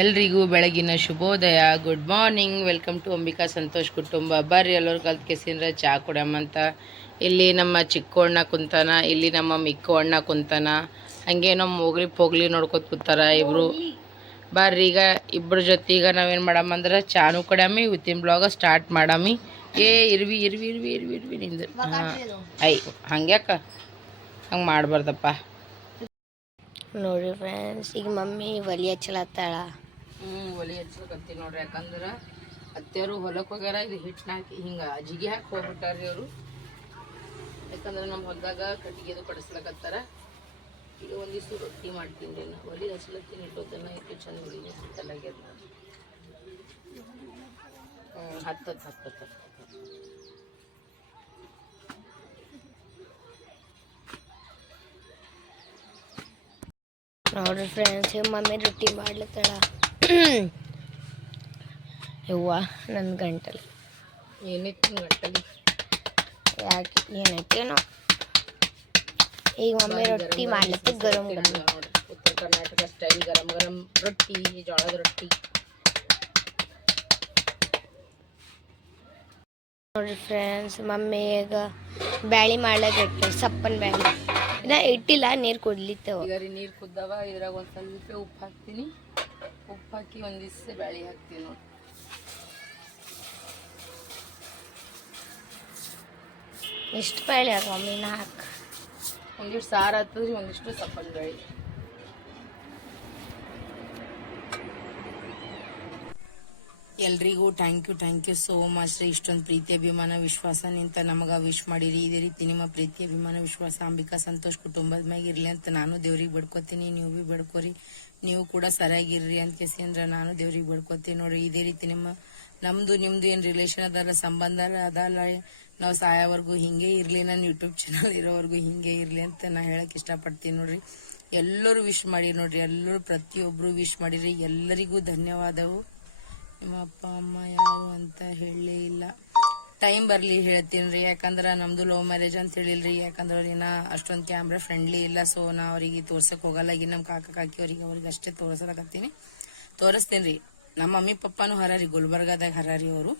ಎಲ್ರಿಗೂ ಬೆಳಗಿನ ಶುಭೋದಯ. Good morning welcome to Ambika Santosh ಕುಟುಂಬ. ಬರ್ರಿ ಎಲ್ಲರೂ ಕಲ್ತ್ ಕೆಸಿಂದ್ರೆ ಚಾ ಕುಡಮ್ಮಂತ ಇಲ್ಲಿ ನಮ್ಮ ಚಿಕ್ಕೋಣ್ಣ ಕುಂತಾನ, ಇಲ್ಲಿ ನಮ್ಮ ಮಿಕ್ಕು ಅಣ್ಣ ಕುಂತಾನ. ಹಂಗೇನೋ ನಮ್ಮ ಹೋಗ್ಲಿ ಪೋಗ್ಲಿ ನೋಡ್ಕೊತ ಕೂತಾರ ಇಬ್ರು. ಬರ್ರಿ ಈಗ ಇಬ್ಬರ ಜೊತೆ ಈಗ ನಾವೇನು ಮಾಡಮ್ಮಂದ್ರೆ ಚಾನು ಕುಡ್ಯಾಮಿ ವಿತಿನ್ ಬ್ಲಾಗ ಸ್ಟಾರ್ಟ್ ಮಾಡಾಮಿ. ಏ, ಇರ್ವಿ ಇರ್ವಿ ಇರ್ವಿ ಇರ್ವಿ ಇರ್ವಿ ನಿಂದು. ಹಾಂ, ಐ, ಹಂಗ್ಯಾಕ? ಹಂಗೆ ಮಾಡಬಾರ್ದಪ್ಪ. ನೋಡ್ರಿ ಫ್ರೆಂಡ್ಸ್ ಈಗ ಮಮ್ಮಿ ಒಲಿ ಹಚ್ಚಲತ್ತಾಳ. ಹ್ಞೂ ಒಲಿ ಹಚ್ಚಲಕತ್ತಿ ನೋಡ್ರಿ. ಯಾಕಂದ್ರೆ ಅತ್ತೆಯವರು ಹೊಲಕ್ಕೆ ಹೋಗ್ಯಾರ, ಇದು ಹಿಟ್ಟನ್ನ ಹಾಕಿ ಹಿಂಗೆ ಜಿಗಿ ಹಾಕಿ ಹೋಗ್ಬಿಟ್ಟಾರ್ರಿ ಅವರು. ಯಾಕಂದ್ರೆ ನಮ್ಮ ಹೊಲದಾಗ ಕಟ್ಟಿಗೆದು ಕಡಿಸ್ಲಕತ್ತಾರ. ಈಗ ಒಂದಿಷ್ಟು ರೊಟ್ಟಿ ಮಾಡ್ತೀನಿ ರೀ ನಾ ಒಲಿ ಹಚ್ಲತ್ತೀನಿ ಇಟ್ಟೋದನ್ನ ಇಟ್ಟು ಚಂದ ಹೊಡಿನಿ ಹತ್ತಲಾಗ್ಯದ ಹ್ಞೂ ಹತ್ತತ್ತು ಹತ್ತತ್ತು ಹತ್ತತ್ತು ನೋಡ್ರಿ ಫ್ರೆಂಡ್ಸ್ ಈಗ ಮಮ್ಮಿ ರೊಟ್ಟಿ ಮಾಡ್ಲತ್ತಾಳ ಯವ್ವ ನನ್ನ ಗಂಟಲು ಏನಿತ್ತು ಗಂಟಲಿ ಯಾಕೆ ಏನೈತೇನೋ ಈಗ ಮಮ್ಮಿ ರೊಟ್ಟಿ ಮಾಡ್ಲತ್ತ ಗರಂ ಗರಂ ನೋಡ್ರಿ ಉತ್ತರ ಕರ್ನಾಟಕ ಸ್ಟೈಲ್ ಗರಂ ಗರಂ ರೊಟ್ಟಿ ಜೋಳದ ರೊಟ್ಟಿ ನೋಡ್ರಿ ಫ್ರೆಂಡ್ಸ್ ಮಮ್ಮಿ ಈಗ ಬ್ಯಾಳಿ ಮಾಡ್ಲಾಕೈತಿ ಸಪ್ಪನ್ ಬ್ಯಾಳಿ ಇನ್ನ ಇಟ್ಟಿಲ್ಲ ನೀರು ಕುಡ್ಲಿತ್ತವ ಈಗ ರೀ ನೀರು ಕುದ್ದವ ಇದ್ರಾಗ ಒಂದು ಸ್ವಲ್ಪ ಉಪ್ಪು ಹಾಕ್ತೀನಿ. ಉಪ್ಪು ಹಾಕಿ ಒಂದಿಷ್ಟು ಬ್ಯಾಳಿ ಹಾಕ್ತೀನಿ ನೋಡಿ. ಎಷ್ಟು ಬ್ಯಾಳಿ ಹಾಕ ಮೀನು ಹಾಕ ಒಂದಿಷ್ಟು ಸಾರು ಹತ್ತದ್ರಿ ಒಂದಿಷ್ಟು ಸಪ್ಪನ್ ಬ್ಯಾಳಿ. ಎಲ್ರಿಗೂ thank you thank you so much ರೀ. ಇಷ್ಟೊಂದು ಪ್ರೀತಿ, ಅಭಿಮಾನ, ವಿಶ್ವಾಸ ನಿಂತ ನಮಗ ವಿಶ್ ಮಾಡಿರಿ. ಇದೇ ರೀತಿ ನಿಮ್ಮ ಪ್ರೀತಿ, ಅಭಿಮಾನ, ವಿಶ್ವಾಸ, ಅಂಬಿಕಾ, ಸಂತೋಷ್ ಕುಟುಂಬದ ಮ್ಯಾಗ ಇರ್ಲಿ ಅಂತ ನಾನು ದೇವ್ರಿಗೆ ಬಡ್ಕೋತೀನಿ. ನೀವು ಭೀ ಬಡ್ಕೋರಿ. ನೀವು ಕೂಡ ಸರಿಯಾಗಿರ್ರಿ ಅಂತ ಕೇಸಿ ಅಂದ್ರೆ ನಾನು ದೇವ್ರಿಗೆ ಬಡ್ಕೋತೀನಿ ನೋಡ್ರಿ. ಇದೇ ರೀತಿ ನಿಮ್ಮ, ನಮ್ದು, ನಿಮ್ದು ಏನ್ ರಿಲೇಷನ್ ಅದಲ್ಲ ಸಂಬಂಧ ಅದಲ್ಲ ನಾವು ಸಾಯೋವರೆಗೂ ಹಿಂಗೆ ಇರ್ಲಿ. ನನ್ನ ಯೂಟ್ಯೂಬ್ ಚಾನಲ್ ಇರೋವರೆಗೂ ಹಿಂಗೆ ಇರ್ಲಿ ಅಂತ ನಾ ಹೇಳಕ್ ಇಷ್ಟಪಡ್ತೀನಿ ನೋಡ್ರಿ. ಎಲ್ಲರೂ ವಿಶ್ ಮಾಡಿ ನೋಡ್ರಿ. ಎಲ್ಲರೂ ಪ್ರತಿಯೊಬ್ರು ವಿಶ್ ಮಾಡಿರಿ. ಎಲ್ಲರಿಗೂ ಧನ್ಯವಾದವು. ನಿಮ್ಮ ಅಪ್ಪ, ಅಮ್ಮ ಯಾರು ಅಂತ ಹೇಳಲೇ ಇಲ್ಲ. ಟೈಮ್ ಬರಲಿ ಹೇಳ್ತೀನಿ ರೀ. ಯಾಕಂದ್ರೆ ನಮ್ದು ಲವ್ ಮ್ಯಾರೇಜ್ ಅಂತ ಹೇಳಿಲ್ರಿ. ಯಾಕಂದ್ರೆ ಅವ್ರಿನ ಅಷ್ಟೊಂದು ಕ್ಯಾಮ್ರಾ ಫ್ರೆಂಡ್ಲಿ ಇಲ್ಲ. ಸೊ ನಾ ಅವ್ರಿಗೆ ತೋರ್ಸಕ್ ಹೋಗಲ್ಲ. ಈಗ ನಮ್ಮ ಕಾಕ, ಕಾಕಿ ಅವ್ರಿಗೆ ಅವ್ರಿಗೆ ಅಷ್ಟೇ ತೋರಿಸಲಕತ್ತೀನಿ. ತೋರಿಸ್ತೀನಿ ರೀ. ನಮ್ಮ ಮಮ್ಮಿ, ಪಪ್ಪಾನು ಹರಾರಿ ಗುಲ್ಬರ್ಗಾದಾಗ ಹರಾರಿ ಅವರು.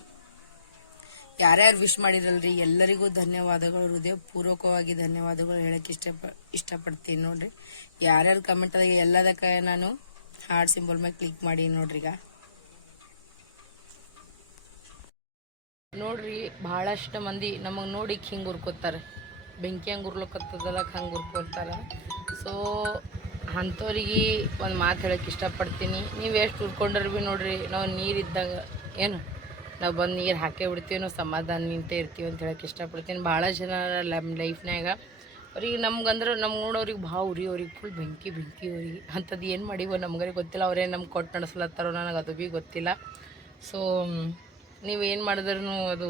ಯಾರ್ಯಾರು ವಿಶ್ ಮಾಡಿರಲ್ರಿ? ಎಲ್ಲರಿಗೂ ಧನ್ಯವಾದಗಳು. ಹೃದಯ ಪೂರ್ವಕವಾಗಿ ಧನ್ಯವಾದಗಳು ಹೇಳಕ್ ಇಷ್ಟ ಇಷ್ಟಪಡ್ತೀನಿ ನೋಡ್ರಿ. ಯಾರ್ಯಾರು ಕಮೆಂಟ್ ಅದಾಗ ಎಲ್ಲದಕ್ಕ ನಾನು ಹಾರ್ಟ್ ಸಿಂಬಲ್ ಮೇಲೆ ಕ್ಲಿಕ್ ಮಾಡಿ ನೋಡ್ರಿ ಈಗ. ನೋಡ್ರಿ, ಬಹಳಷ್ಟು ಮಂದಿ ನಮಗೆ ನೋಡಿ ಹಿಂಗೆ ಉರ್ಕೋತಾರೆ. ಬೆಂಕಿ ಹಂಗೆ ಉರ್ಲಕ್ಕತ್ತದಲ್ಲ ಹಂಗೆ ಉರ್ಕೋತಾರೆ. ಸೊ ಅಂಥವ್ರಿಗೆ ಒಂದು ಮಾತು ಹೇಳಕ್ಕೆ ಇಷ್ಟಪಡ್ತೀನಿ. ನೀವು ಎಷ್ಟು ಉರ್ಕೊಂಡ್ರೆ ಭೀ ನೋಡ್ರಿ, ನಾವು ನೀರು ಇದ್ದಾಗ, ಏನು? ನಾವು ಬಂದು ನೀರು ಹಾಕೇ ಬಿಡ್ತೀವಿ, ನಾವು ಸಮಾಧಾನ ನಿಂತೇ ಇರ್ತೀವಿ ಅಂತ ಹೇಳಕ್ಕೆ ಇಷ್ಟಪಡ್ತೀನಿ. ಭಾಳ ಜನ ನಮ್ಮ ಲೈಫ್ನಾಗ ಅವ್ರಿಗೆ ನಮ್ಗಂದ್ರೆ ನಮ್ಗೆ ನೋಡೋರಿಗೆ ಭಾವ ಉರಿ ಅವ್ರಿಗೆ ಫುಲ್ ಬೆಂಕಿ ಬೆಂಕಿ ಅವ್ರಿಗೆ ಅಂಥದ್ದು ಏನು ಮಾಡಿವೋ ನಮ್ಗರಿಗೆ ಗೊತ್ತಿಲ್ಲ. ಅವ್ರೇನು ನಮ್ಗೆ ಕೊಟ್ಟು ನಡೆಸ್ಲತ್ತಾರೋ, ನನಗೆ ಅದು ಭೀ ಗೊತ್ತಿಲ್ಲ. ಸೊ ನೀವೇನು ಮಾಡಿದ್ರೂ ಅದು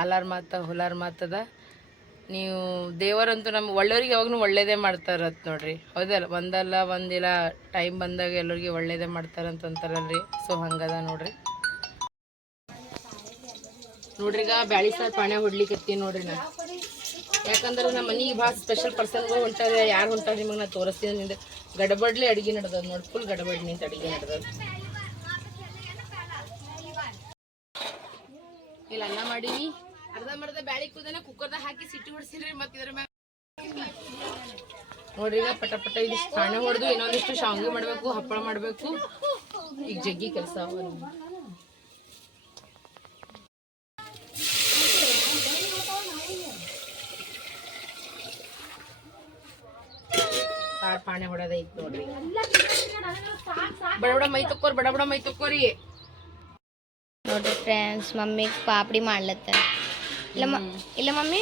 ಆಲಾರ್ ಮಾತ, ಹುಲಾರ್ ಮಾತದ. ನೀವು ದೇವರಂತೂ ನಮ್ಮ ಒಳ್ಳೆಯವ್ರಿಗೆ ಯಾವಾಗಲೂ ಒಳ್ಳೇದೇ ಮಾಡ್ತಾರತ್ ನೋಡ್ರಿ. ಹೌದಲ್ಲ? ಒಂದಲ್ಲ, ಒಂದಿಲ್ಲ ಟೈಮ್ ಬಂದಾಗ ಎಲ್ಲರಿಗೆ ಒಳ್ಳೇದೇ ಮಾಡ್ತಾರಂತ ಅಂತಾರಲ್ರಿ ಸೊ ಹಂಗದ ನೋಡ್ರಿ. ನೋಡ್ರಿ ಈಗ ಬ್ಯಾಳಿ ಸಾರು ಪಾಣ್ಯ ಹೊಡ್ಲಿಕತ್ತಿ ನೋಡ್ರಿ ನಾ. ಯಾಕಂದ್ರೆ ನಮ್ಮ ಮನೆಗೆ ಭಾಳ ಸ್ಪೆಷಲ್ ಪರ್ಸನ್ಗಳು ಹೊಂಟಾರೆ. ಯಾರು ಹೊಂಟಾರೆ ನಿಮಗೆ ನಾ ತೋರಿಸ್ತೀನಿ ನಿಂದ. ಗಡಬಡ್ಲಿ ಅಡುಗೆ ನಡೆದದ ನೋಡಿ. ಫುಲ್ ಗಡಬಡ್ಲಿ ನಿಂತ ಅಡುಗೆ ನಡೆದದ ಇಲ್ಲ ಅನ್ನ ಮಾಡೀನಿ ಅರ್ಧ ಮರ್ಧ ಬ್ಯಾಳಿ ಕುದನ ಕುಕ್ಕರ್ದಾಗ ಹಾಕಿ ಸಿಟ್ಟಿ ಹೊಡ್ಸಿರಿ ಮತ್ತೆ ಇದ್ರ ಮ್ಯಾಗ ನೋಡ್ರಿ ಈಗ ಪಟ ಪಟ ಇದಿಷ್ಟು ಪಾಣೆ ಹೊಡೆದು ಇನ್ನೊಂದಿಷ್ಟು ಶಾವಿಗೆ ಮಾಡಬೇಕು ಹಪ್ಪಳ ಮಾಡಬೇಕು. ಈಗ ಜಗ್ಗಿ ಕೆಲಸ ಪಾಣೆ ಹೊಡೆದೈತ್ ನೋಡ್ರಿ. ಬಡಬಡ ಬಡ ಮೈ ತಕ್ಕೋರಿ ಬಡಬಡ ಬಡ ಮೈ ತಕ್ಕೋರಿ. ನೋಡ್ರಿ ಫ್ರೆಂಡ್ಸ್ ಮಮ್ಮಿ ಪಾಪಡಿ ಮಾಡ್ಲತ್ತ. ಇಲ್ಲ ಮ ಇಲ್ಲ ಮಮ್ಮಿ?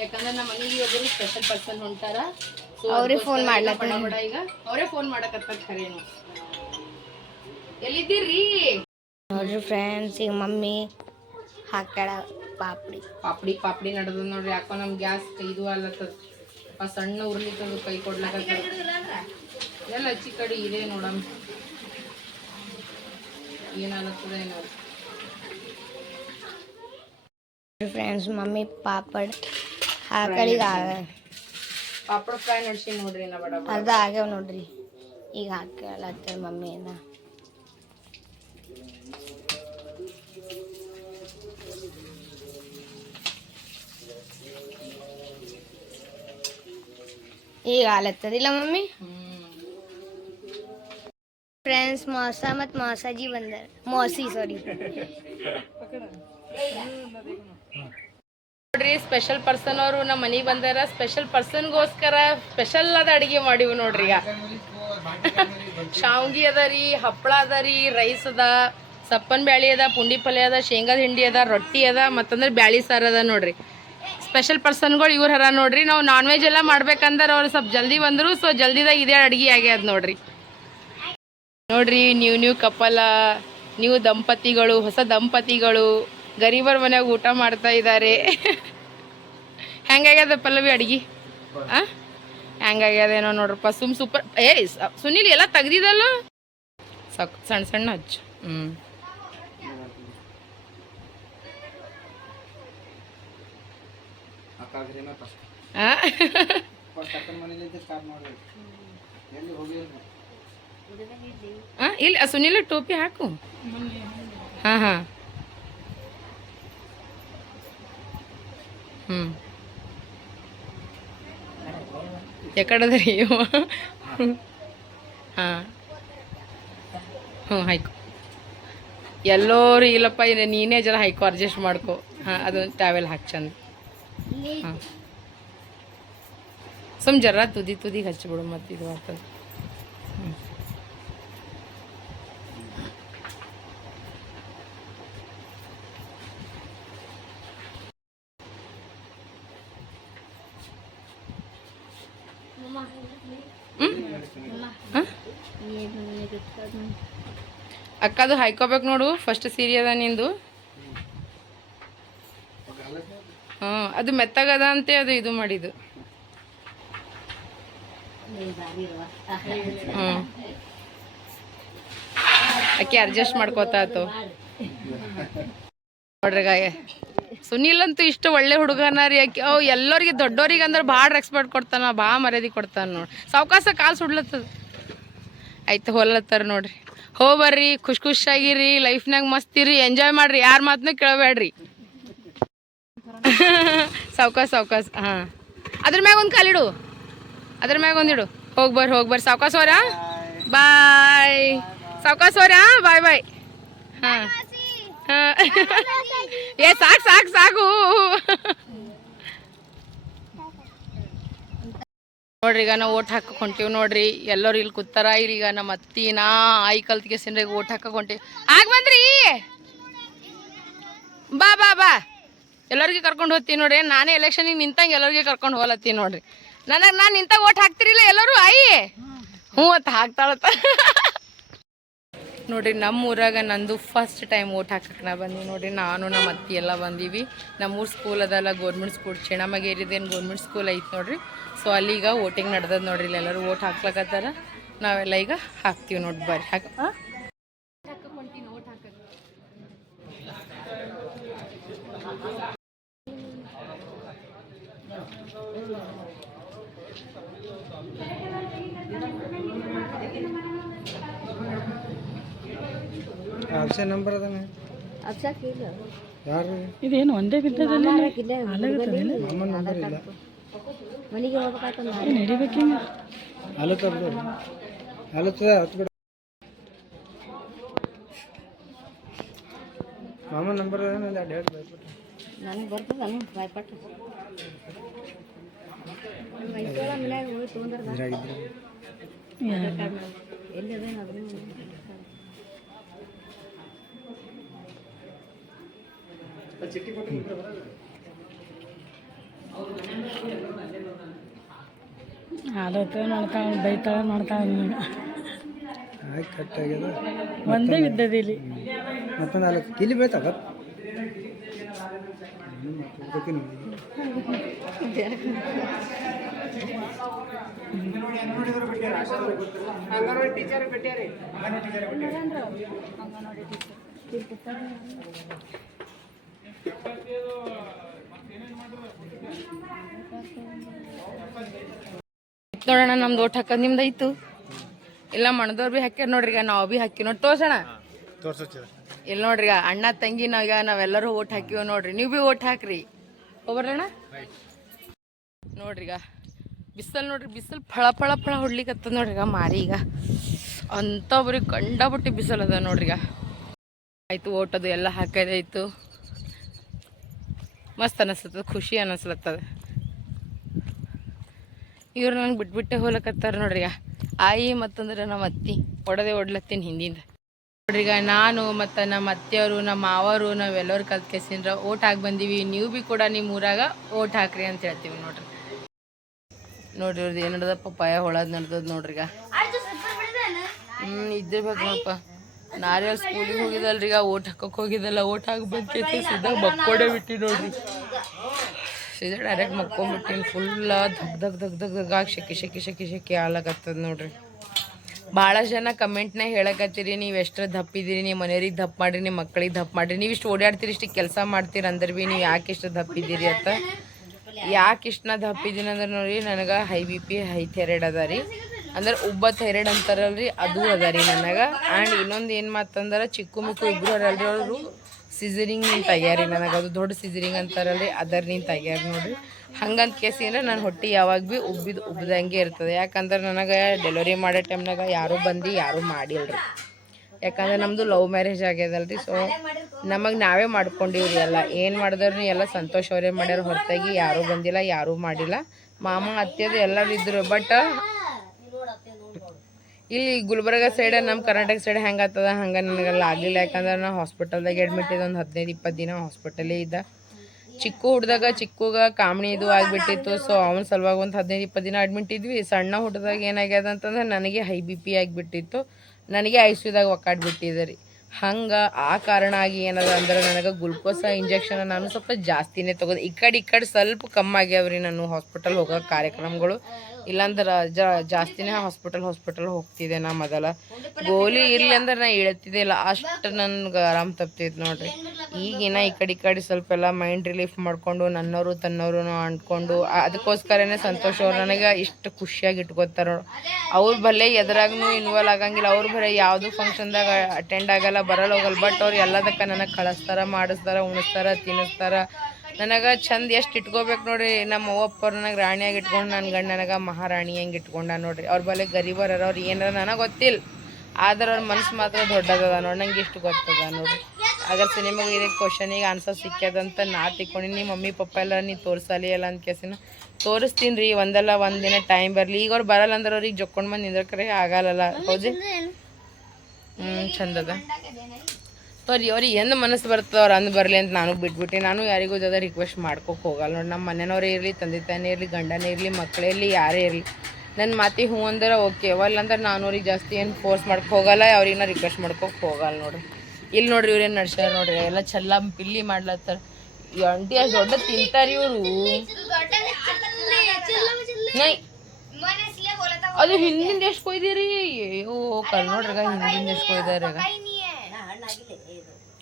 ಯಾಕಂದ್ರೆ ನಮ್ಮ ಮನೆಗೆ ಒಬ್ಬರು ಸ್ಪೆಷಲ್ ಪರ್ಸನ್ ಹೊಂಟಾರ. ಅವ್ರಿಗೆ ಫೋನ್ ಮಾಡ್ಲತ್ತ ಈಗ. ಅವರೇ ಫೋನ್ ಮಾಡಕತ್ತಾರ ಖರೇನು. ಎಲ್ಲಿದ್ದೀರಿ? ನೋಡ್ರಿ ಫ್ರೆಂಡ್ಸ್ ಈಗ ಮಮ್ಮಿ ಹಾಕ್ಯಾಳ ಪಾಪಡಿ. ಪಾಪಡಿ ಪಾಪಡಿ ನಡೆದ ನೋಡ್ರಿ. ಯಾಕೋ ನಮ್ ಗ್ಯಾಸ್ ಇದು ಅಲ್ಲತ್ತದ ಸಣ್ಣ ಸಣ್ಣ ಉರ್ಲಿಕ್ಕದು ಕೈ ಕೊಡ್ಲಕತ್ತದ ಎಲ್ಲ ಹಚ್ಚಿ ಕಡೆ ಇದೆ ನೋಡಮ್ ಏನಾಗುತ್ತದೆ ಏನೋ. ಫ್ರೆಂಡ್ಸ್ ಮಮ್ಮಿ ಪಾಪಡ್ ಹಾಕಳಿಗ ಪಾಪಡ ಫ್ರೈ ನಡ್ಸಿ ನೋಡ್ರಿ ನಾ ಬಡ ಬಡ. ಅರ್ಧ ಆಗ್ಯಾವ ನೋಡ್ರಿ ಈಗ ಹಾಕಲತ್ತ ಮಮ್ಮಿ ಏನ ಈಗ ಹಾಲತ್ತದಿಲ್ಲ ಮಮ್ಮಿ ಫ್ರೆಂಡ್ಸ್ ಮೋಸ ಮತ್ತು ಮೋಸಾಜಿ ಬಂದಾರ ಮೋಸಿ ಸಾರಿ ನೋಡ್ರಿ ಸ್ಪೆಷಲ್ ಪರ್ಸನ್ ಅವರು ನಮ್ಮ ಮನೆಗೆ ಬಂದಾರ. ಸ್ಪೆಷಲ್ ಪರ್ಸನ್ಗೋಸ್ಕರ ಸ್ಪೆಷಲ್ ಅದ ಅಡುಗೆ ಮಾಡಿವು ನೋಡ್ರಿ ಈಗ. ಶಾವ್ಗಿ ಅದ ರೀ ಹಪ್ಪಳ ಅದ ರೀ ರೈಸ್ ಅದ, ಸಪ್ಪನ್ ಬ್ಯಾಳಿ ಅದ, ಪುಂಡಿ ಪಲ್ಯ ಅದ, ಶೇಂಗಾದ ಹಿಂಡಿ ಅದ, ರೊಟ್ಟಿ ಅದ, ಮತ್ತಂದ್ರೆ ಬ್ಯಾಳಿ ಸಾರು ಅದ ನೋಡ್ರಿ. ಸ್ಪೆಷಲ್ ಪರ್ಸನ್ಗಳು ಇವ್ರು ಹರ ನೋಡ್ರಿ. ನಾವು ನಾನ್ ವೆಜ್ ಎಲ್ಲ ಮಾಡ್ಬೇಕಂದ್ರೆ ಅವ್ರು ಸ್ವಲ್ಪ ಜಲ್ದಿ ಬಂದರು, ಸೊ ಜಲ್ದಿದಾಗ ಇದೇ ಅಡುಗೆ ಆಗ್ಯದ ನೋಡ್ರಿ. ನೋಡ್ರಿ, ನೀವು ನೀವು ಕಪಲ, ನೀವು ದಂಪತಿಗಳು, ಹೊಸ ದಂಪತಿಗಳು, ಗರೀಬರ ಮನೆಯಾಗ ಊಟ ಮಾಡ್ತಾ ಇದ್ದಾರೆ ಹೆಂಗಾಗ್ಯದ ಪಲ್ಲವಿ ಅಡ್ಗಿ? ಆ? ಹೆಂಗಾಗ್ಯದೇನೋ ನೋಡ್ರಪ್ಪ ಸುಮ್ ಸೂಪರ್ ಏ ಸುನಿಲ್ ಎಲ್ಲ ತೆಗ್ದಿದಲ್ಲ ಸಾಕು ಸಣ್ಣ ಸಣ್ಣ ಹಚ್ಚು. ಹ್ಞೂ ಇಲ್ಲ ಸುನಿಲ್ ಸುನಿಲ ಟೋಪಿ ಹಾಕು. ಹಾಂ ಹಾಂ. ಹ್ಞೂ ಎಕಡದ್ರಿ ಹಾಂ. ಹ್ಞೂ ಹಾಯ್ಕೊ. ಎಲ್ಲೋರು ಇಲ್ಲಪ್ಪ, ಇನ್ನು ನೀನೇ ಜರ ಹಾಯ್ಕೊ ಅಡ್ಜಸ್ಟ್ ಮಾಡ್ಕೋ. ಹಾಂ ಅದೊಂದು ಟ್ಯಾವೆಲ್ ಹಾಕಿ ಚಂದ. ಹಾಂ. ಸುಮ್ ಜರ ತುದಿ ತುದಿಗೆ ಹಚ್ಚಿಬಿಡು ಮತ್ತು ಇದು ಆಗ್ತದೆ ಹ್ಞೂ ಅಕ್ಕದು ಹಾಯ್ಕೋಬೇಕು ನೋಡು ಫಸ್ಟ್ ಸೀರೆ ಅದ ನಿಂದು. ಹ್ಞೂ, ಅದು ಮೆತ್ತಗದ ಅಂತೆ, ಅದು ಇದು ಮಾಡಿದ್ದು. ಹ್ಞೂ. ಅಕ್ಕಿ ಅಡ್ಜಸ್ಟ್ ಮಾಡ್ಕೋತಾತು ನೋಡ್ರಿ ಗಾಯ. ಸುನೀಲ್ ಅಂತೂ ಇಷ್ಟು ಒಳ್ಳೆ ಹುಡುಗನ ರೀ ಅಕ್ಕಿ. ಅವು ಎಲ್ಲರಿಗೆ ದೊಡ್ಡೋರಿಗೆ ಅಂದ್ರೆ ಭಾಳ ರೆಸ್ಪೆಕ್ಟ್ ಕೊಡ್ತಾನ, ಭಾಳ ಮರ್ಯಾದೆ ಕೊಡ್ತಾನ ನೋಡಿ. ಸಾವ್ಕಾಸ ಕಾಲು ಸುಡ್ಲತ್ತದ. ಆಯ್ತು, ಹೊಲತ್ತಾರ ನೋಡ್ರಿ. ಹೋ ಬರ್ರಿ, ಖುಷ್ ಖುಷಿಯಾಗಿರಿ ಲೈಫ್ನಾಗ ಮಸ್ತಿರಿ ಎಂಜಾಯ್ ಮಾಡ್ರಿ, ಯಾರ ಮಾತನ್ನೂ ಕೇಳಬೇಡ್ರಿ. ಸಾವ್ಕಾಸ್ ಸಾವ್ಕಾಸ್, ಹಾಂ. ಅದ್ರ ಮ್ಯಾಗ ಒಂದು ಕಾಲಿಡು ಅದ್ರ ಮ್ಯಾಗ ಒಂದಿಡು ಹೋಗಿ ಬರ್ರಿ ಹೋಗಿ ಬರ್ರಿ ಸಾವ್ಕಾಸ್ ಅವರ? ಬಾಯ್. ಸಾವ್ಕಾಸ್ ಅವರ? ಬಾಯ್ ಬಾಯ್. ಹಾಂ. ಹಾಂ. ಏ, ಸಾಕು ಸಾಕು ಸಾಕು. ನೋಡ್ರಿ ಈಗ ನಾವು ಓಟ್ ಹಾಕಕ್ ಹೊಂಟೀವಿ ನೋಡ್ರಿ. ಎಲ್ಲರೂ ಇಲ್ಲಿ ಕೂತಾರ ಈಗ ನಮ್ಮ ಅತ್ತಿ, ನಾ, ಆಯಿ ಕಲ್ತ್ಗೆ ಸಿಂಡ್ರಿಗೆ ಓಟ್ ಹಾಕಕ್ ಹೊಂಟೀವಿ. ಆಗ ಬಂದ್ರಿ? ಬಾ ಬಾ ಬಾ. ಎಲ್ಲರಿಗೆ ಕರ್ಕೊಂಡು ಹೋಗ್ತೀನಿ ನೋಡ್ರಿ. ನಾನೇ ಎಲೆಕ್ಷನಿಗೆ ನಿಂತಂಗೆ ಎಲ್ಲರಿಗೆ ಕರ್ಕೊಂಡು ಹೋಗ್ಲತ್ತೀನಿ ನೋಡ್ರಿ. ನನಗೆ ನಾನು ನಿಂತಾಗ ಓಟ್ ಹಾಕ್ತಿರಿಲ್ಲ ಎಲ್ಲರೂ, ಆಯಿ? ಹ್ಞೂ ಅಂತ ಹಾಕ್ತಾಳತ್ತ. ನೋಡ್ರಿ ನಮ್ಮ ಊರಾಗ ನಂದು ಫಸ್ಟ್ ಟೈಮ್ ಓಟ್ ಹಾಕಕ್ಕೆ ನಾ ಬಂದೀವಿ ನೋಡ್ರಿ. ನಾನು ನಮ್ಮ ಅತ್ತಿ ಎಲ್ಲ ಬಂದೀವಿ. ನಮ್ಮೂರು ಸ್ಕೂಲ್ ಅದಲ್ಲ ಗೌರ್ಮೆಂಟ್ ಸ್ಕೂಲ್ ಚಿಣಮಗೇರಿದೇನು ಗೌರ್ಮೆಂಟ್ ಸ್ಕೂಲ್ ಐತೆ ನೋಡಿರಿ. ಸೊ ಅಲ್ಲಿಗ ವೋಟಿಂಗ್ ನಡ್ದದ ನೋಡ್ರಿ ಎಲ್ಲರೂ ಓಟ್ ಹಾಕ್ಲಕತ್ತಾರ. ನಾವೆಲ್ಲ ಈಗ ಹಾಕ್ತೀವಿ ನೋಡಿ ಬರ್ರಿ. ಹಾಕ ಆಪ್ಷನ್ ನಂಬರ್ ಅದ ಯಾರು ಇದೇನು ಒಂದೇ ಬಿದ್ದದಲ್ಲಿ ಮಾಮನ ನಂಬರ್ ಇಲ್ಲ. ಮನೆಗೆ ಹೋಗ್ಬೇಕಾಯ್ತು ನಡಿಬೇಕಿಂಗ ಆಲತ್ತದ ಆಲತ್ತದ ಹತ್ತು ಬಿಡ. ಮಾಮನ ನಂಬರ್ ಒಂದು ಎರಡು ಹೇಳಿ ಭಯಪಟ್ಟು ನನಗೆ ಬರ್ತದ ನಾನು ಭಯಪಟ್ಟು. ಮನ್ಯಾಗ ಹೋಗಿ ತೊಗೊಂಡ್ರ ಇದ್ರಾಗಿದ್ರು ಎಲ್ಲಿದೆ ಅದನ್ನು ಆಲತ್ತ ಮಾಡ್ತಾಳ ಬೈತಾಳ ಆಯ್ತು ಕಟ್ ಆಗ್ಯದ. ಒಂದೇ ಇದ್ದದ ಇಲ್ಲಿ. ಮತ್ತೊಂದು ಆಲತ್ತ ಇಲ್ಲಿ ಬೀಳ್ತಾವ ಗೊತ್ತೀನಿ ನೋಡೋಣ ನಮ್ದು ಓಟ್ ಹಾಕೋದು ನಿಮ್ದು ಐತು ಇಲ್ಲ ಮಣದವ್ರು ಬಿ ಹಾಕ್ಯಾರ ನೋಡ್ರಿ ಈಗ ನಾವು ಭೀ ಹಾಕಿ ನೋಡಿ. ತೋರ್ಸೋಣ? ಇಲ್ಲ ನೋಡ್ರಿ ಈಗ ಅಣ್ಣ ತಂಗಿ ನಾವೀಗ ನಾವೆಲ್ಲರೂ ಓಟ್ ಹಾಕಿವ ನೋಡ್ರಿ. ನೀವು ಬಿ ಓಟ್ ಹಾಕ್ರಿ. ಹೋಗ್ಬರೋಣ ನೋಡ್ರಿ ಈಗ ಬಿಸಿಲು ನೋಡ್ರಿ ಬಿಸಲ್ ಫಳ ಫಳ ಫಳ ಹೊಡ್ಲಿಕತ್ತದ ನೋಡ್ರಿ ಈಗ ಮಾರಿ ಈಗ. ಅಂತ ಬರೀ ಕಂಡಾಬಿಟ್ಟು ಬಿಸಲ್ ಅದ ನೋಡ್ರಿ ಈಗ. ಆಯ್ತು ಓಟದು ಎಲ್ಲ ಹಾಕೋದಾಯ್ತು. ಮಸ್ತ್ ಅನಿಸ್ಲತ್ತದ ಖುಷಿ ಅನಿಸ್ಲತ್ತದ. ಇವ್ರು ನಂಗೆ ಬಿಟ್ಬಿಟ್ಟೆ ಹೋಲಕತ್ತಾರ ನೋಡ್ರಿ ಆಯಿ ಮತ್ತಂದ್ರೆ ನಮ್ಮ ಅತ್ತಿ, ಒಡದೆ ಒಡ್ಲತ್ತೀನಿ ಹಿಂದಿಂದ. ನೋಡ್ರಿಗ ನಾನು ಮತ್ತು ನಮ್ಮ ಅತ್ತೆಯವರು ನಮ್ಮ ಮಾವರು ನಾವೆಲ್ಲರೂ ಕಲ್ತ್ ಕೆಸಿಂದ್ರ ಓಟ್ ಹಾಕಿ ಬಂದೀವಿ. ನೀವು ಭೀ ಕೂಡ ನಿಮ್ಮ ಊರಾಗ ಓಟ್ ಹಾಕ್ರಿ ಅಂತ ಹೇಳ್ತೀವಿ ನೋಡ್ರಿ. ನೋಡ್ರಿ ಇವ್ರದ್ದು ಏನು ನಡ್ದಪ್ಪ ಪಪ್ಪಾಯ ಹೊಳದ್ ನಡ್ದದ ನೋಡ್ರಿಗ ಹ್ಞೂ ಇದ್ದಿರ್ಬೇಕು ನೋಡಪ್ಪ. ನಾರ್ಯಾರ ಸ್ಕೂಲಿಗೆ ಹೋಗಿದಲ್ರಿ ಈಗ ಓಟ್ ಹಾಕಕ್ಕೆ ಹೋಗಿದ್ದಲ್ಲ ಓಟ್ ಹಾಕಿ ಬಂದೈತಿ ಸೀದಾ ಮಕ್ಕೋಡೆ ಬಿಟ್ಟು ನೋಡ್ರಿ. ಸೀದಾ ಡೈರೆಕ್ಟ್ ಮಕ್ಕೊಂಬಿಟ್ಟಿನಿ ಫುಲ್ಲ ಧಗ್ ಧಗ್ ಧಗ್ ಧಗ್ ಧಗ್ ಆಗಿ ಶಕಿ ಶಕಿ ಶಕಿ ಶಕಿ ಹಾಲಾಗತ್ತದ ನೋಡ್ರಿ. ಭಾಳ ಜನ ಕಮೆಂಟ್ನಾಗ ಹೇಳಕತ್ತೀರಿ ನೀವು ಎಷ್ಟು ದಪ್ಪಿದ್ದೀರಿ ನೀವು ಮನೆಯವ್ರಿಗೆ ದಪ್ಪ ಮಾಡಿರಿ ನಿಮ್ಮ ಮಕ್ಕಳಿಗೆ ದಪ್ಪ ಮಾಡಿರಿ ನೀವು ಇಷ್ಟು ಓಡಾಡ್ತೀರಿ ಇಷ್ಟು ಕೆಲಸ ಮಾಡ್ತೀರಿ ಅಂದ್ರೆ ಭೀ ನೀವು ಯಾಕೆ ಇಷ್ಟು ದಪ್ಪಿದ್ದೀರಿ ಅಂತ. ಯಾಕೆ ಇಷ್ಟು ನಾ ದಪ್ಪಿದ್ದೀನಿ ಅಂದ್ರೆ ನೋಡಿ ನನಗೆ high B P high thyroid ಅದ ರೀ. ಅಂದ್ರೆ ಉಬ್ಬ ಎರಡು ಅಂತಾರಲ್ರಿ, ಅದು ಅದ ರೀ ನನಗೆ ಆ್ಯಂಡ್ ಇನ್ನೊಂದು ಏನು ಮಾತಂದ್ರೆ, ಚಿಕ್ಕು ಮಿಕ್ಕು ಇಬ್ಬರು ಅಲ್ರಿ ಅವರು. ಸಿಸರಿಂಗ್ ನಿಂತ ತಯಾರಿ ನನಗೆ ಅದು ದೊಡ್ಡ ಸಿಜರಿಂಗ್ ಅಂತಾರಲ್ರಿ, ಅದರ ನಿಂತ ಆಗ್ಯಾರ ನೋಡ್ರಿ. ಹಂಗಂತ ಕೇಸಿಂದ್ರೆ ನನ್ನ ಹೊಟ್ಟೆ ಯಾವಾಗ ಭೀ ಉಬ್ಬಿದ ಉಬ್ಬಿದಂಗೆ ಇರ್ತದೆ. ಯಾಕಂದ್ರೆ ನನಗೆ ಡೆಲಿವರಿ ಮಾಡೋ ಟೈಮ್ನಾಗ ಯಾರೂ ಬಂದು ಯಾರೂ ಮಾಡಿಲ್ರಿ. ಯಾಕಂದ್ರೆ ನಮ್ಮದು ಲವ್ ಮ್ಯಾರೇಜ್ ಆಗ್ಯದಲ್ರಿ ಸೊ ನಮಗೆ ನಾವೇ ಮಾಡ್ಕೊಂಡಿವ್ರಿ ಎಲ್ಲ. ಏನು ಮಾಡಿದ್ರು ಎಲ್ಲ ಸಂತೋಷ ಅವರೇ ಮಾಡ್ಯಾರ ಹೊರತಾಗಿ ಯಾರೂ ಬಂದಿಲ್ಲ, ಯಾರೂ ಮಾಡಿಲ್ಲ. ಮಾಮ, ಅತ್ತೆದು ಎಲ್ಲರೂ ಇದ್ರು ಬಟ್ ಇಲ್ಲಿ ಗುಲ್ಬರ್ಗ ಸೈಡ್ ನಮ್ಮ ಕರ್ನಾಟಕ ಸೈಡ್ ಹೆಂಗೆ ಆಗ್ತದ ಹಂಗೆ ನನಗೆಲ್ಲ ಆಗಲಿಲ್ಲ. ಯಾಕಂದ್ರೆ ನಾ ಹಾಸ್ಪಿಟಲ್ದಾಗ ಅಡ್ಮಿಟ್ ಇದ್ದೆ ಒಂದು ಹದಿನೈದು ಇಪ್ಪತ್ತು ದಿನ ಹಾಸ್ಪಿಟಲೇ ಇದ್ದ. ಚಿಕ್ಕು ಹುಡ್ದಾಗ ಚಿಕ್ಕುಗ ಕಾಮಣಿ ಇದು ಆಗಿಬಿಟ್ಟಿತ್ತು. ಸೊ ಅವನ ಸಲುವಾಗಿ ಒಂದು ಹದಿನೈದು ಇಪ್ಪತ್ತು ದಿನ ಅಡ್ಮಿಟ್ ಇದ್ವಿ. ಸಣ್ಣ ಹುಡ್ದಾಗ ಏನಾಗ್ಯದ ಅಂತಂದ್ರೆ ನನಗೆ ಹೈ ಬಿ ಪಿ ಆಗಿಬಿಟ್ಟಿತ್ತು. ನನಗೆ ಐ ಸಿ ಯುದಾಗ ಒಕ್ಕಾಡ್ಬಿಟ್ಟಿದೆ ರೀ. ಹಂಗೆ ಆ ಕಾರಣ ಆಗಿ ಏನದ ಅಂದ್ರೆ ನನಗೆ ಗ್ಲುಕೋಸ ಇಂಜೆಕ್ಷನ್ ನಾನು ಸ್ವಲ್ಪ ಜಾಸ್ತಿನೇ ತೊಗೋದು. ಈ ಕಡೆ ಈ ಕಡೆ ಸ್ವಲ್ಪ ಕಮ್ಮಿ ಆಗ್ಯಾವ್ರಿ ನಾನು ಹಾಸ್ಪಿಟಲ್ ಹೋಗೋ ಕಾರ್ಯಕ್ರಮಗಳು. ಇಲ್ಲಾಂದ್ರೆ ಜಾಸ್ತಿನೇ ಹಾಸ್ಪಿಟಲ್ ಹಾಸ್ಪಿಟಲ್ ಹೋಗ್ತಿದ್ದೆ ನಾ ಮೊದಲ. ಗೋಲಿ ಇರ್ಲಿ ಅಂದ್ರೆ ನಾ ಇಳತ್ತಿದ್ದೆ ಇಲ್ಲ. ಅಷ್ಟು ನನ್ಗೆ ಆರಾಮ್ ತಪ್ತಿದ್ ನೋಡ್ರಿ. ಈಗಿನ ಈ ಕಡೆ ಕಡೆ ಸ್ವಲ್ಪ ಎಲ್ಲ ಮೈಂಡ್ ರಿಲೀಫ್ ಮಾಡ್ಕೊಂಡು ನನ್ನವರು ತನ್ನವರು ಅಂದ್ಕೊಂಡು ಅದಕ್ಕೋಸ್ಕರನೇ ಸಂತೋಷ ಅವ್ರು ನನಗೆ ಇಷ್ಟು ಖುಷಿಯಾಗಿ ಇಟ್ಕೋತಾರ ಅವ್ರು ಬಲ್ಲೆ ಎದ್ರಾಗೂ ಇನ್ವಾಲ್ ಆಗಂಗಿಲ್ಲ. ಅವ್ರು ಬರೀ ಯಾವುದು ಫಂಕ್ಷನ್ದಾಗ ಅಟೆಂಡ್ ಆಗಲ್ಲ, ಬರಲ್ಲ ಹೋಗಲ್ಲ. ಬಟ್ ಅವ್ರು ಎಲ್ಲದಕ್ಕೆ ನನಗೆ ಕಳಿಸ್ತಾರ, ಮಾಡಿಸ್ತಾರ, ಉಣಿಸ್ತಾರ ತಿನ್ನಿಸ್ತಾರ ನನಗೆ ಚಂದ ಎಷ್ಟು ಇಟ್ಕೋಬೇಕು ನೋಡ್ರಿ. ನಮ್ಮ ಅವ್ವಪ್ಪರು ನನಗೆ ರಾಣಿಯಾಗಿ ಇಟ್ಕೊಂಡು ನನ್ನ ಗಂಡ ನನಗೆ ಮಹಾರಾಣಿ ಹೆಂಗೆ ಇಟ್ಕೊಂಡ ನೋಡ್ರಿ. ಅವ್ರ ಬಲೆ ಗರೀಬರ ಅವ್ರು ಏನಾರ ನನಗೆ ಗೊತ್ತಿಲ್ಲ ಆದ್ರೆ ಅವ್ರ ಮನಸ್ಸು ಮಾತ್ರ ದೊಡ್ಡದದ ನೋಡಿ. ನಂಗೆ ಇಷ್ಟು ಗೊತ್ತದ ನೋಡ್ರಿ. ಅದ್ರ ಸಿನಿಮಾಗ ಇದೆ ಕ್ವಶನಿಗೆ ಆನ್ಸರ್ ಸಿಕ್ಕ್ಯದಂತ ನಾ ತಿಕ್ಕೊಂಡಿನಿ ಮಮ್ಮಿ, ಪಪ್ಪ ಎಲ್ಲ ನೀ ತೋರಿಸಲಿ ಎಲ್ಲ ಅಂತ ಕೇಸಿನ. ತೋರಿಸ್ತೀನಿ ರೀ, ಒಂದಲ್ಲ ಒಂದಿನ ದಿನ ಟೈಮ್ ಬರಲಿ. ಈಗ ಅವ್ರು ಬರಲ್ಲ ಅಂದ್ರೆ ಅವ್ರಿಗೆ ಜೊಕ್ಕೊಂಡು ಬಂದು ನಿಂದ್ರಕ್ರೆ ಆಗಲ್ಲ ಹೌದು ಹ್ಞೂ ಚಂದದ. ತೋರಿ ಅವ್ರಿಗೆ ಎಂದು ಮನಸ್ಸು ಬರ್ತದೆ ಅವ್ರು ಅಂದ್ ಬರಲಿ ಅಂತ ನಾನು ಬಿಟ್ಬಿಟ್ಟು ನಾನು ಯಾರಿಗೂ ಜೊತೆ ರಿಕ್ವೆಸ್ಟ್ ಮಾಡ್ಕೋಕೆ ಹೋಗಲ್ಲ. ನೋಡಿ ನಮ್ಮ ಮನೆಯವ್ರೇ ಇರಲಿ ತಂದೆ ತಾನೇ ಇರಲಿ ಗಂಡನೇ ಇರಲಿ ಮಕ್ಕಳೇ ಇರಲಿ ಯಾರೇ ಇರಲಿ ನನ್ನ ಮಾತಿ ಹ್ಞೂ ಅಂದ್ರೆ ಓಕೆ ಅವಲ್ಲ ಅಂದ್ರೆ ನಾನು ಅವ್ರಿಗೆ ಜಾಸ್ತಿ ಏನು ಫೋರ್ಸ್ ಮಾಡ್ಕೊ ಹೋಗಲ್ಲ ಅವ್ರಿಗೆ ನಾ ರಿಕ್ವೆಸ್ಟ್ ಮಾಡ್ಕೋಕೆ ಹೋಗಲ್ಲ ನೋಡ್ರಿ. ಇಲ್ಲಿ ನೋಡ್ರಿ ಇವ್ರೇನು ನಡ್ಸ್ಯಾರ ನೋಡ್ರಿ ಎಲ್ಲ ಚೆಲ್ಲ ಪಿಲ್ಲಿ ಮಾಡ್ಲತ್ತಾರ. ಅಂಟಿ ಅಷ್ಟು ದೊಡ್ಡ ತಿಂತಾರ ಇವರು. ಅದು ಹಿಂದಿಂದ ಎಷ್ಟು ಕೊಯ್ದಿರಿ? ಅಯ್ಯೋ ಕಲ್ ನೋಡ್ರಿ ಹಿಂದಿಂದ ಎಷ್ಟು ಕೊಯ್ದಾರ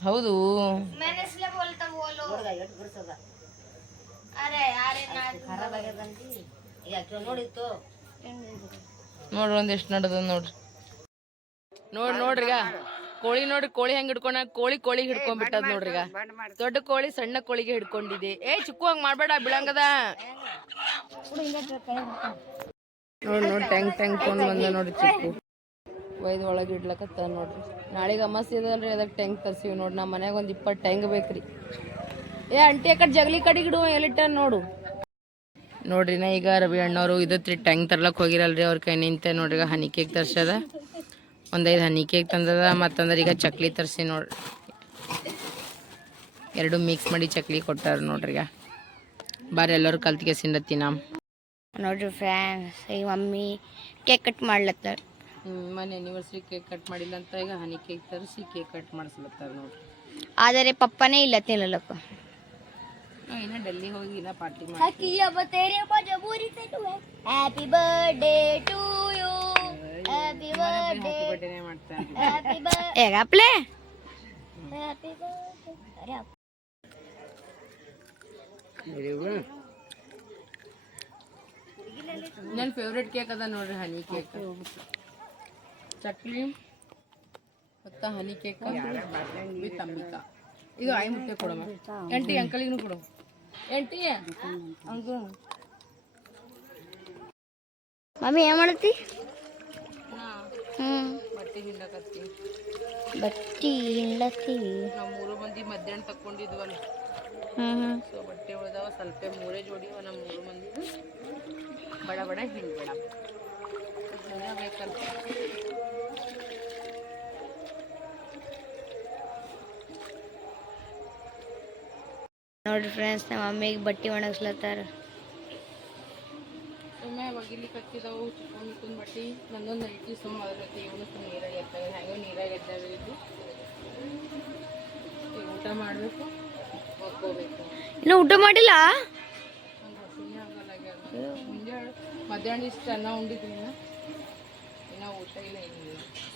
ಹೌದು. ನೋಡ್ರಿ ಒಂದ್ ನಡದ ನಡ್ದ ನೋಡ್ರಿ ನೋಡ್. ನೋಡ್ರಿ ಈಗ. ಕೋಳಿ ನೋಡ್ರಿ ಕೋಳಿ ಹೆಂಗ್ ಹಿಡ್ಕೊಂಡ ಕೋಳಿ ಕೋಳಿ ಹಿಡ್ಕೊಂಡ್ಬಿಟ್ಟದ್ ನೋಡ್ರಿ ಈಗ. ದೊಡ್ಡ ಕೋಳಿ ಸಣ್ಣ ಕೋಳಿಗೆ ಹಿಡ್ಕೊಂಡಿದೆ ಏ ಚಿಕ್ಕು ಹಂಗ್ ಮಾಡ್ಬೇಡ ಬಿಳಂಗದ. ನೋಡ್ ನೋಡ್ ಟ್ಯಾಂಕ್ ಟ್ಯಾಂಕ್ ಫೋನ್ ಬಂದ ನೋಡ್ರಿ ಚಿಕ್ಕು. ವೈದ್ ಒಳಗೆ ಇಡ್ಲಕತ್ತ ನೋಡ್ರಿ. ನಾಳೆಗೆ ಅಮಾಸ್ಯ ಅದಲ್ರಿ ಅದಕ್ಕೆ ಟ್ಯಾಂಕ್ ತರ್ಸಿವಿ ನೋಡಿ ನಮ್ಮ ಮನ್ಯಾಗ ಒಂದು ಇಪ್ಪತ್ತು ಟ್ಯಾಂಕ್ ಬೇಕ್ರಿ. ಏ ಅಂಟಿ ಆ ಕಡೆ ಜಗಲಿ ಕಡೆ ಇಡುವ ಎಲ್ಲಿಟ್ಟ ನೋಡು. ನೋಡ್ರಿ ನಾ ಈಗ ರವಿ ಅಣ್ಣವರು ಇದತ್ರಿ ಟ್ಯಾಂಕ್ ತರ್ಲಕ್ಕೆ ಹೋಗಿರಲ್ರಿ ಅವ್ರ ಕೈ ನಿಂತೆ ನೋಡ್ರಿ ಈಗ ಹನಿ ಕೇಕ್ ತರ್ಸದ. ಒಂದೈದು ಹನಿ ಕೇಕ್ ತಂದದ ಮತ್ತಂದ್ರೆ ಈಗ ಚಕ್ಲಿ ತರ್ಸಿ ನೋಡ್ರಿ ಎರಡು ಮಿಕ್ಸ್ ಮಾಡಿ ಚಕ್ಲಿ ಕೊಟ್ಟಾರ ನೋಡ್ರಿ ಈಗ. ಬಾರಿ ಎಲ್ಲರೂ ಕಲ್ತಿಗೆ ಸಿಂಡತ್ತಿ ನಾ ನೋಡ್ರಿ ಫ್ರೆಂಡ್ಸ್ ಈ ಮಮ್ಮಿ ಕೇಕ್ ಕಟ್ ಮಾಡ್ಲತ್ತಾರ ಮನೆ ಆನಿವರ್ಸರಿ ಕೇಕ್ ಕಟ್ ಮಾಡಿಲ್ಲ ಅಂತ ಈಗ ಹನಿ ಕೇಕ್ ತರಿಸಿ ಕೇಕ್ ಕಟ್ ಮಾಡಿಸ್ಲತ್ತಾರ ನೋಡ್ರಿ. ಆದರೆ ಪಪ್ಪನೇ ಇಲ್ಲ ತಿನ್ನಲಕ್ಕ ನಾವ್ ಇನ್ನ ಡೆಲ್ಲಿ ಹೋಗಿ ಇನ್ನ ಪಾರ್ಟಿ ಮಾಡಿ happy birthday to you happy birthday ಬರ್ಡೇನೆ ಮಾಡ್ತಾರೆ ಹ್ಯಾಪಿ ಬರ್ಡೇ ಹೇಗಪ್ಲೆ ಹ್ಯಾಪಿ ಬರ್ಡೇ ನನ್ನ ಫೇವ್ರೆಟ್ ಕೇಕ್ ಅದ ನೋಡ್ರಿ ಹನಿ ಕೇಕ್ ಚಕ್ಲಿ ಮತ್ತು ಹನಿ ಕೇಕ್ ವಿತ್ ಅಂಬಿಕಾ. ಇದು ಐ ಮುಟ್ಟೆ ಕೊಡಮ್ಮ ಎಂಟಿ ಅಂಕಲಿಗೂ ಕೊಡು. ಎಂಟಿ? ಅಂಕು ಮಮ್ಮಿ ಏನು ಮಾಡತ್ತಿ ಹ್ಞೂ ಬಟ್ಟೆ ಹಿಂಡಕತ್ತಿ. ಬಟ್ಟಿ ಹಿಂಡತ್ತಿ ನಾವು ಮೂರು ಮಂದಿ ಮಧ್ಯಾಹ್ನ ತಕ್ಕೊಂಡಿದ್ವಲ್ಲ. ಹ್ಞೂ ಹ್ಞೂ ಸೊ ಬಟ್ಟೆ ಉಳ್ದಾವ ಸ್ವಲ್ಪ ಮೂರೇ ಜೋಡಿ ನಮ್ಮ ಮೂರು ಮಂದಿ. ಬಡ ಬಡ ಹಿಂಡ್ಬೇಡ ಬೇಕಂತ ನೋಡ್ರಿ ಫ್ರೆಂಡ್ಸ್ ನಮ್ಮ ಮಮ್ಮಿಗೆ ಬಟ್ಟೆ ಒಣಗಿಸ್ಲತ್ತಾರ. ಸುಮ್ಮನೆ ಒಗಿಲಿಕ್ಕೆ ಹತ್ತಿದವು ಚಿಕ್ಕೊಂಡ್ ಮಿಕ್ಕೊಂಡ್ ಬಟ್ಟಿ. ನಂದೊಂದು ಐತಿ ಸುಮ್ಮ ಅದ್ರತ್ತೆ ಇವನು ನೀರಾಗ ಎತ್ತಾಗ ಹೆಂಗೋ ನೀರಾಗ ಎದ್ದಾವೆ ಇದು ಈಗ ಊಟ ಮಾಡಬೇಕು ಮಕ್ಕೋಬೇಕು ಇನ್ನು ಊಟ ಮಾಡಿಲ್ಲ. ಮುಂಜಾನೆ ಮಧ್ಯಾಹ್ನ ಇಷ್ಟು ಅನ್ನ ಉಂಡಿದ್ವಿ ಇನ್ನ ಇನ್ನ ಊಟ ಇಲ್ಲ ಏನಿಲ್ಲ ಸ್ವಲ್ಪ ದಿನ ಈಗ ಹನಿ ಕೈತಿದ್ವಿ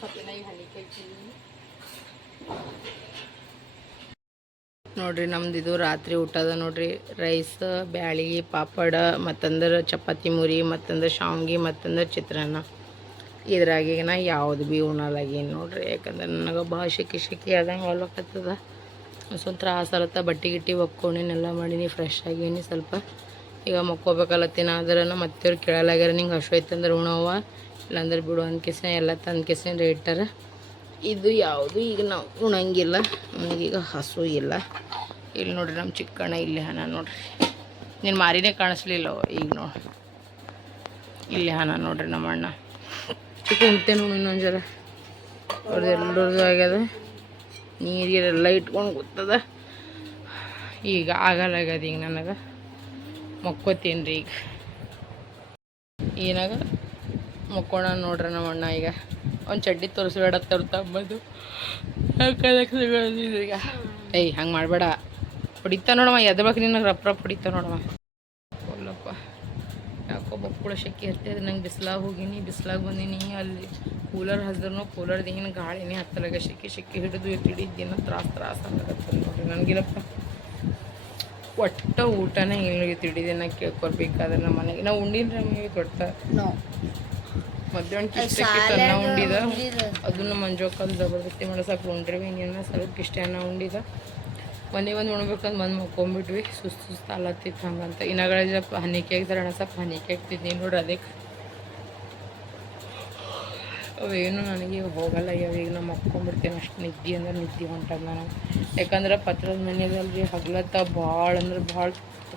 ನೋಡ್ರಿ, ನಮ್ದು ಇದು ರಾತ್ರಿ ಊಟದ ನೋಡ್ರಿ. ರೈಸ್, ಬ್ಯಾಳಿ, ಪಾಪಡ, ಮತ್ತಂದ್ರೆ ಚಪಾತಿ ಮುರಿ, ಮತ್ತಂದ್ರೆ ಶಾವ್ಗಿ, ಮತ್ತಂದ್ರೆ ಚಿತ್ರಾನ್ನ. ಇದ್ರಾಗ ನಾ ಯಾವ್ದು ಭೀ ಉಣಲಾಗೀನಿ ನೋಡ್ರಿ. ಯಾಕಂದ್ರೆ ನನಗೆ ಭಾಳ ಶೆಕೆ ಶೆಕೆ ಆದಂಗೆ ಹೊಲಕತ್ತದ. ಸ್ವಲ್ಪ ತ್ರಾಸ ಆಲತ್ತ. ಬಟ್ಟೆ ಗಿಟ್ಟಿ ಒಕ್ಕೊಂಡಿನೆಲ್ಲ ಮಾಡೀನಿ ಫ್ರೆಶ್ ಆಗೀನಿ ಸ್ವಲ್ಪ. ಈಗ ಮಕ್ಕೋಬೇಕಲ್ಲತ್ತಿನ ಆದ್ರೆ ಮತ್ತೆ ಕೇಳಲಾಗ್ಯಾರ, ನಿಂಗೆ ಹಸು ಐತಂದ್ರೆ ಉಣವ್ವ ಇಲ್ಲಾಂದ್ರೆ ಬಿಡು ಅಂದ್ಕೆಸ ಎಲ್ಲ ತಂದು ಕೆಸನ್ ಇಟ್ಟಾರ ಇದು ಯಾವುದು? ಈಗ ನಾವು ಉಣಂಗಿಲ್ಲ. ನನಗೀಗ ಹಸು ಇಲ್ಲ. ಇಲ್ಲಿ ನೋಡ್ರಿ ನಮ್ಮ ಚಿಕ್ಕಣ್ಣ ಇಲ್ಲಿ ಹಣ ನೋಡ್ರಿ. ನೀನು ಮಾರಿನೇ ಕಾಣಿಸ್ಲಿಲ್ಲ ಈಗ ನೋಡಿ. ಇಲ್ಲಿ ಹಣ ನೋಡ್ರಿ ನಮ್ಮ ಅಣ್ಣ. ಚಿಕ್ಕ ಉಣ್ತೇನೆ ನೋಡಿ ಇನ್ನೊಂದು ಜರ. ಅವ್ರದ್ದು ಆಗ್ಯದ. ನೀರಿಗೆಲ್ಲ ಇಟ್ಕೊಂಡು ಗೊತ್ತದ ಈಗ ಆಗಲ್ಲ ಆಗ್ಯದ ಈಗ ನನಗೆ. ಮಕ್ಕೋತೀನಿ ರೀ ಈಗ. ಏನಾಗ? ಮಕ್ಕೋಣ ನೋಡ್ರಿ ನಮ್ಮ ಅಣ್ಣ ಈಗ. ಒಂದು ಚಡ್ಡಿ ತೋರಿಸ್ಬೇಡ ತಮ್ಮದು. ಈಗ? ಏಯ್, ಹಂಗೆ ಮಾಡಬೇಡ. ಹೊಡಿತಾ ನೋಡಮ್ಮ ಎದ್ಬೇಕು ನಿನಗೆ ರಪ್ಪ ರಪ್ಪ ಹೊಡಿತಾ ನೋಡಮ್ಮ. ಒಲ್ಲಪ್ಪ. ಯಾಕೋ ಬಕ್ಕುಳ ಶೆಕೆ ಇರ್ತದೆ ನಂಗೆ ಬಿಸ್ಲಾಗ ಹೋಗಿನಿ, ಬಿಸ್ಲಾಗ ಬಂದೀನಿ, ಅಲ್ಲಿ ಕೂಲರ್ ಹಸ್ದ್ರೂ ಕೂಲರ್ದು ಏನು ಗಾಳಿನೇ ಹತ್ತಲಾಗ ಶಕ್ಕಿ ಶಕ್ಕಿ ಹಿಡಿದು ದಿನ ತ್ರಾಸ ತ್ರಾಸ ಆಗತ್ತದ ನೋಡ್ರಿ ನನಗಿಲ್ಲಪ್ಪ. ಒಟ್ಟ ಊಟನೇ ಇಲ್ಲಿ ತಿಡಿದಿನ ಕೇಳ್ಕೊಳ್ಬೇಕಾದ್ರೆ ನಮ್ಮ ಮನೆಗೆ ನಾವು ಉಂಡಿನ ನಮಗೆ ದೊಡ್ಡ ಮಧ್ಯಾಹ್ನ ಇಷ್ಟಕ್ಕೆ ಅನ್ನ ಉಂಡಿದ. ಅದನ್ನು ಮಂಜೋಕಲ್ಲಿ ಜಬರ್ದಸ್ತಿ ಮಾಡಸಕ್ಕೆ ಉಂಡ್ರಿ ಹಿಂಗೇನ ಸ್ವಲ್ಪ ಇಷ್ಟ ಅನ್ನ ಉಂಡಿದ. ಮನೆಗೆ ಒಂದು ಉಣ್ಬೇಕಂತ ಬಂದು ಮಕ್ಕೊಂಬಿಟ್ವಿ ಸುಸ್ತು ಸುಸ್ತು ಅಲ್ಲತ್ತಿತ್ತು ಹಂಗಂತ ಇನ್ನಗಳ ಹನಿಕೆ ಹಾಕ್ತಾರೆ ಅಣ್ಣ ಸ್ವಲ್ಪ ಹನಿಕೆ ಹಾಕ್ತಿದ್ನಿ ನೋಡ್ರಿ ಅದಕ್ಕೆ. ಅವೇನು ನನಗೆ ಹೋಗಲ್ಲ ಈಗ ಈಗ ನಾ ಮಕ್ಕೊಂಬಿಡ್ತೇನೆ ಅಷ್ಟು ನಿದ್ದೆ ಅಂದ್ರೆ ನಿದ್ದೆ ಹೊಂಟದ ನಾನು. ಯಾಕಂದ್ರೆ ಪತ್ರದ ಮನೆಗಲ್ರಿ ಹಗ್ಲತ್ತ ಭಾಳ ಅಂದ್ರೆ ಭಾಳ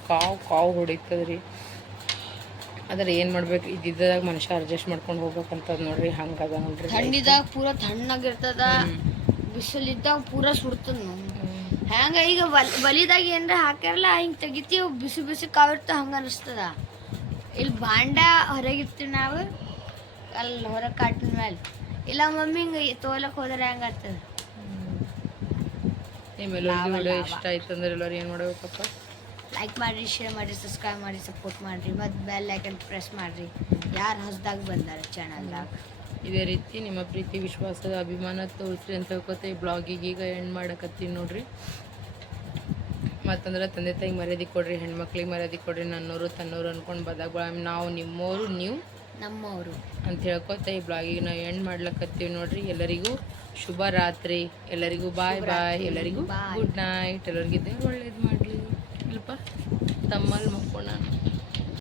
ಕಾವು ಕಾವು ಹೊಡಿತದ್ರಿ. ಆದ್ರೆ ಏನು ಮಾಡ್ಬೇಕು? ಇದ್ದಿದ್ದಾಗ ಮನುಷ್ಯ ಅಡ್ಜಸ್ಟ್ ಮಾಡ್ಕೊಂಡು ಹೋಗ್ಬೇಕಂತ ನೋಡ್ರಿ ಹಂಗದ ನೋಡ್ರಿ. ಥಂಡಿದಾಗ ಪೂರ ತಣ್ಣಗಿರ್ತದ ಬಿಸಿಲಿದ್ದಾಗ ಪೂರ ಸುಡ್ತದ ಹ್ಯಾಂಗ ಈಗ ಬಲ್ ಬಲಿದಾಗ ಏನ್ರ ಹಾಕ್ಯಾರಲ್ಲ ಹಿಂಗ್ ತೆಗಿತೀವಿ ಬಿಸಿ ಬಿಸಿ ಕಾವಿರ್ತ ಹಂಗ ಅನಿಸ್ತದ. ಇಲ್ಲಿ ಬಾಂಡ ಹೊರಗಿರ್ತೀವಿ ನಾವು ಅಲ್ಲಿ ಹೊರಗೆ ಕಾಟಿನ ಮೇಲೆ ಇಲ್ಲ ಮಮ್ಮಿ ಹಿಂಗ ತೋಲಕ್ ಹೋದ್ರೆ ಹೆಂಗ ಆಗ್ತದ? ನಿಮ್ಮೆಲ್ಲರಿಗೂ ವಿಡಿಯೋ ಇಷ್ಟ ಆಯ್ತು ಅಂದ್ರೆ ಎಲ್ಲರೂ ಏನು ಮಾಡ್ಬೇಕಪ್ಪ? ಲೈಕ್ ಮಾಡಿರಿ ಶೇರ್ ಮಾಡಿರಿ ಸಬ್ಸ್ಕ್ರೈಬ್ ಮಾಡಿ ಸಪೋರ್ಟ್ ಮಾಡಿರಿ ಮತ್ತು ಬೆಲ್ ಐಕನ್ ಪ್ರೆಸ್ ಮಾಡಿರಿ. ಯಾರು ಹೊಸದಾಗಿ ಬಂದಾರೆ ಚಾನಲ್ದಾಗ ಇದೇ ರೀತಿ ನಿಮ್ಮ ಪ್ರೀತಿ ವಿಶ್ವಾಸದ ಅಭಿಮಾನ ತೋರಿಸ್ರಿ ಅಂತ ಹೇಳ್ಕೊತ ಈ ಬ್ಲಾಗಿಗೆ ಈಗ ಎಂಡ್ ಮಾಡಕತ್ತೀನಿ ನೋಡ್ರಿ. ಮತ್ತಂದ್ರೆ ತಂದೆ ತಾಯಿಗೆ ಮರ್ಯಾದೆ ಕೊಡ್ರಿ ಹೆಣ್ಮಕ್ಳಿಗೆ ಮರ್ಯಾದೆ ಕೊಡ್ರಿ ನನ್ನೋರು ತನ್ನೋರು ಅನ್ಕೊಂಡು ಬದಾಗ ನಾವು ನಿಮ್ಮೋರು ನೀವು ನಮ್ಮವರು ಅಂತ ಹೇಳ್ಕೊತ ಈ ಬ್ಲಾಗಿಗೆ ನಾವು ಎಂಡ್ ಮಾಡ್ಲಕತ್ತೀವಿ ನೋಡ್ರಿ. ಎಲ್ಲರಿಗೂ ಶುಭ ರಾತ್ರಿ. ಎಲ್ಲರಿಗೂ ಬಾಯ್ ಬಾಯ್ ಎಲ್ಲರಿಗೂ ಗುಡ್ ನೈಟ್ ಎಲ್ಲರಿಗೂ ದೇವ್ರು ಒಳ್ಳೇದು ಮಾಡಲಿ. pa. Tamal mo.